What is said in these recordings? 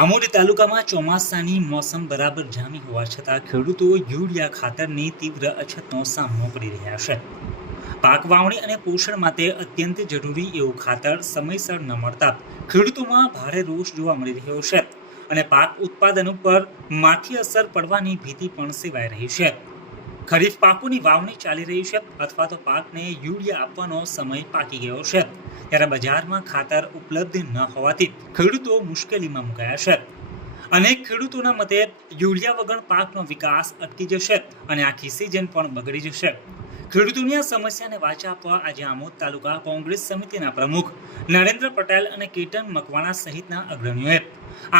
આમોદ તાલુકામાં ચોમાસાની મોસમ બરાબર જામી હોવા છતાં ખેડૂતો યુરિયા ખાતરની તીવ્ર અછતનો સામનો કરી રહ્યા છે પાક વાવણી અને પોષણ માટે અત્યંત જરૂરી એવું ખાતર સમયસર ન મળતા ખેડૂતોમાં ભારે રોષ જોવા મળી રહ્યો છે અને પાક ઉત્પાદન ઉપર માઠી અસર પડવાની ભીતિ પણ સેવાઈ રહી છે ખરીફ પાકોની વાવણી ચાલી રહી છે અથવા તો પાકને યુરિયા આપવાનો સમય પાકી ગયો છે ત્યારે બજારમાં ખાતર ઉપલબ્ધ ન હોવાથી ખેડૂતો મુશ્કેલીમાં મુકાયા છે અનેક ખેડૂતોના મતે યુરિયા વગર પાકનો વિકાસ અટકી જશે અને આખી સિઝન પણ બગડી જશે ખેડૂતોની આ સમસ્યાને વાચા આપવા આજે આમોદ તાલુકા કોંગ્રેસ સમિતિના પ્રમુખ નરેન્દ્ર પટેલ અને કેતન મકવાણા સહિતના અગ્રણીઓએ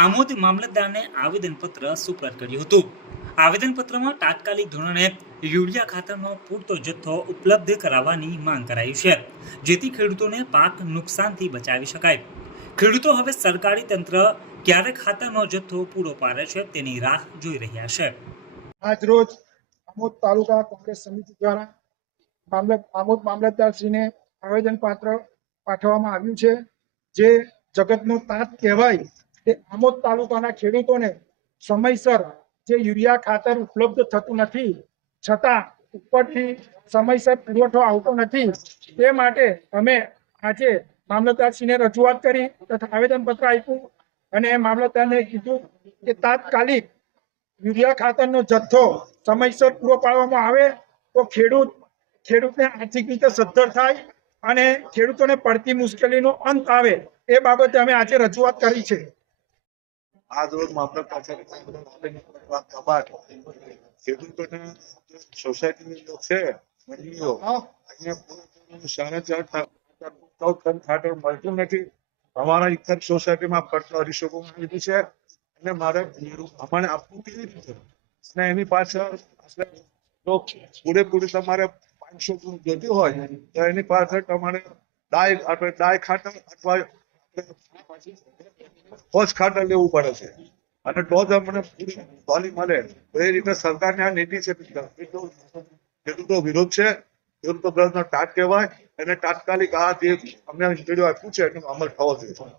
આમોદ મામલતદારને આવેદનપત્ર સુપરત કર્યું હતું આવેદનપત્રમાં તાત્કાલિક ધોરણે યુરિયા ખાતરનો પૂરતો જથ્થો ઉપલબ્ધ કરાવવાની માંગ કરાઈ છે જેથી ખેડૂતોને પાક નુકસાનથી બચાવી શકાય ખેડૂતો હવે સરકારી તંત્ર ક્યારે ખાતરનો જથ્થો પૂરો પાડે છે તેની રાહ જોઈ રહ્યા છે આજ રોજ આમોદ તાલુકા કોંગ્રેસ સમિતિ દ્વારા આમોદ મામલતદારશ્રીને આવેદનપત્ર પાઠવવામાં આવ્યું છે જે જગતનો તાત કહેવાય તે આમોદ તાલુકાના ખેડૂતોને સમયસર જે યુરિયા ખાતર ઉપલબ્ધ થતું નથી છતાં ઉપરથી સમયસર પુરવઠો આવતો નથી તે માટે અમે આજે મામલતદારશ્રીને રજૂઆત કરી તથા આવેદનપત્ર આપ્યું અને મામલતદારને કીધું કે તાત્કાલિક યુરિયા ખાતરનો જથ્થો સમયસર પૂરો પાડવામાં આવે તો ખેડૂત ખેડૂતને આર્થિક રીતે સદ્ધર થાય અને ખેડૂતોને પડતી મુશ્કેલીનો અંત આવે એ બાબતે અમે આજે રજૂઆત કરી છે આજ માં મામલત પાછળ કબાટ સેતુકોટના સોસાયટીની અંદર છે મંડળીઓ અહીંયા શહેર ચાર ટન ખાતર મળતું નથી અમારા ઇકર સોસાયટીમાં પડતો અઢીસો લીધી છે અને મારે અમારે આપવું કેવી રીતે અને એની પાછળ પૂરેપૂરી તમારે પાંચસો જોતી હોય તો એની પાછળ તમારે ડાય આપણે ડાય ખાતર અથવા ફર્સ્ટ ખાતર લેવું પડે છે અને તો જ અમને સોલી મળે તો એ રીતે સરકારની આ નીતિ છે ખેડૂતો વિરોધ છે ખેડૂતો ગ્રહનો ટાટ કહેવાય અને તાત્કાલિક આ જે અમને ઇન્ટરવ્યુ આપ્યું છે એનો અમલ થવો જોઈએ